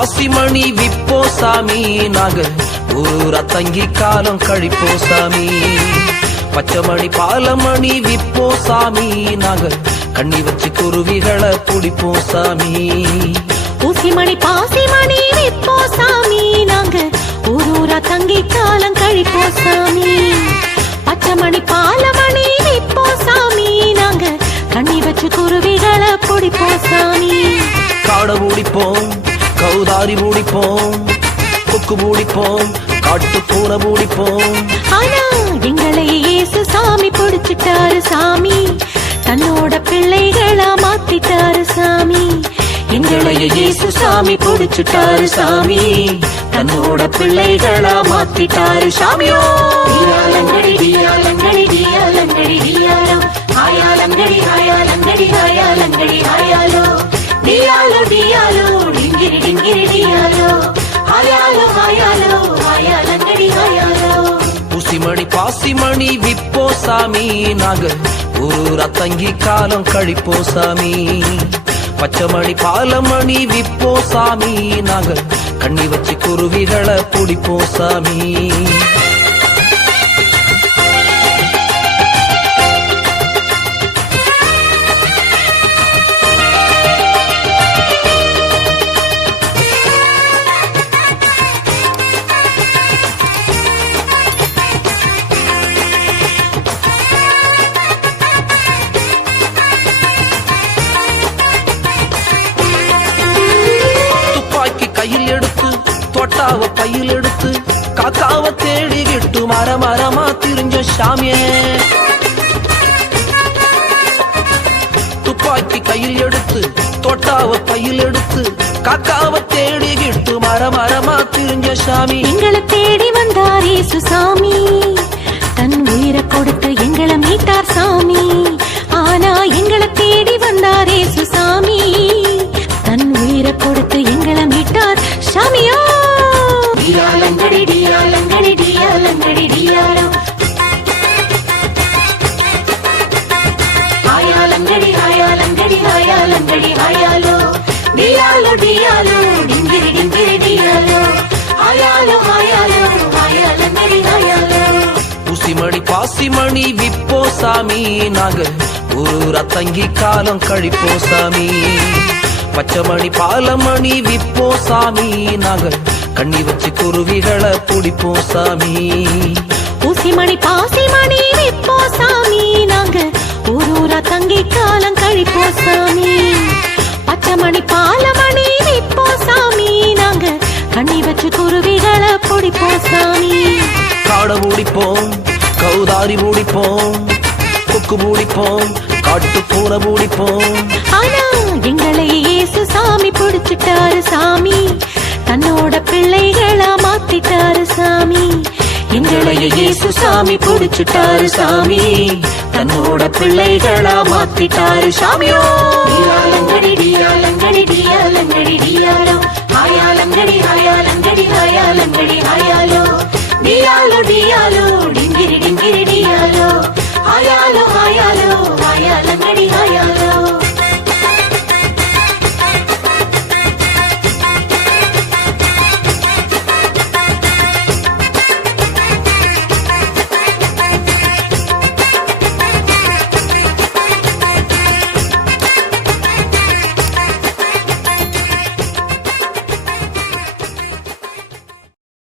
பாசிமணி விப்போ சாமி, நாங்க ஊரா தங்கி காலம் கழிப்போ சாமி. பச்சைமணி பாலமணி விப்போ சாமி, நாங்க கண்ணி வச்சு குருவிகளை பிடிப்போ சாமி. ஊசிமணி பாசிமணி விப்போ சாமி, நாங்க ஊரூரா தங்கி காலம் கழிப்போ சாமி. பச்சைமணி பாலமணி விப்போ சாமி, நாங்க கண்ணி வச்சு குருவிகளை பிடிப்போ சாமி. காடை பூடிப்போம், கௌதாரி பூடிப்போம், கொக்கு பூடிப்போம், காட்டு பூனை பூடிப்போம். ஆனா எங்களை இயேசு சாமி பிடிச்சிட்டாரு சாமி, தன்னோட பிள்ளைகளா மாத்திட்டாரு சாமி. எங்களை இயேசு சாமி பிடிச்சிட்டாரு சாமி, தன்னோட பிள்ளைகளா மாத்திட்டாரு சாமியோ. டியாலங்கடி டியாலங்கடி டியாலங்கடி டியாலோ, ஆயாலங்கடி ஆயாலங்கடி ஆயாலங்கடி ஆயாலோ. டியாலோ டியாலோ டிங்கிரி டிங்கிரி டியாலோ, ஆயாலோ ஆயாலோ ஆயாலங்கடி ஆயாலோ. ஊசிமணி பாசிமணி விப்போ சாமி, நாங்க ஊரூரா தங்கி காலம் கழிப்போ சாமி. பச்சைமணி பாலமணி விப்போ சாமி, நாங்க கண்ணி வச்சு குருவிகளை பிடிப்போ சாமி. கையில் எடுத்து தோட்டாவ பையில் எடுத்து காக்காவ தேடிக்கிட்டு மரமா திரிஞ்ச சாமியே. துப்பாக்கி கையில் எடுத்து தோட்டாவ பையில் எடுத்து காக்காவ தேடிக்கிட்டு மரமா திரிஞ்ச சாமி. எங்களை தேடி வந்தார் இயேசு சாமி, தன் உயிரை கொடுத்து எங்களை மீட்டார் சாமி. ஆனா எங்களை தேடி வந்தார் இயேசு சாமி, தன் உயிரை கொடுத்து எங்களை மீட்டார் சாமியோ. டியாலங்கடி டியாலங்கடி டியாலங்கடி டியாலோ, ஆயாலங்கடி ஆயாலங்கடி ஆயாலங்கடி ஆயாலோ. டியாலோ டியாலோ டிங்கிரி டிங்கிரி டியாலோ, ஆயாலோ ஆயாலோ ஆயாலங்கடி ஆயாலோ. ஊசிமணி பாசிமணி விப்போ சாமி, நாங்க ஊரூரா தங்கி காலம் கழிப்போ சாமி. பச்சைமணி பாலமணி விப்போ சாமி, நாங்க கண்ணி வச்சு குருவிகளை பிடிப்போ சாமி. ஊசிமணி பாசிமணி விப்போ சாமி, நாங்க ஊரூரா தங்கி காலம் கழிப்போ சாமி. பச்சைமணி பாலமணி விப்போ சாமி, நாங்க கண்ணி வச்சு குருவிகளை பிடிப்போ சாமி. காடை பூடிப்போம், கௌதாரி பூடிப்போம், கொக்கு பூடிப்போம், காட்டு பூனை பூடிப்போம். ஆனா எங்களை இயேசு சாமி பிடிச்சிட்டாரு சாமி, தன்னோட பிள்ளைகளா மாத்திட்டாரு சாமி. எங்களை இயேசு சாமி பிடிச்சிட்டாரு சாமி, தன்னோட பிள்ளைகளா மாத்திட்டாரு சாமியோ. டியாலங்கடி டியாலங்கடி டியாலங்கடி டியாலோ, ஆயாலங்கடி ஆயாலங்கடி ஆயாலங்கடி ஆயாலோ. டியாலோ டியாலோ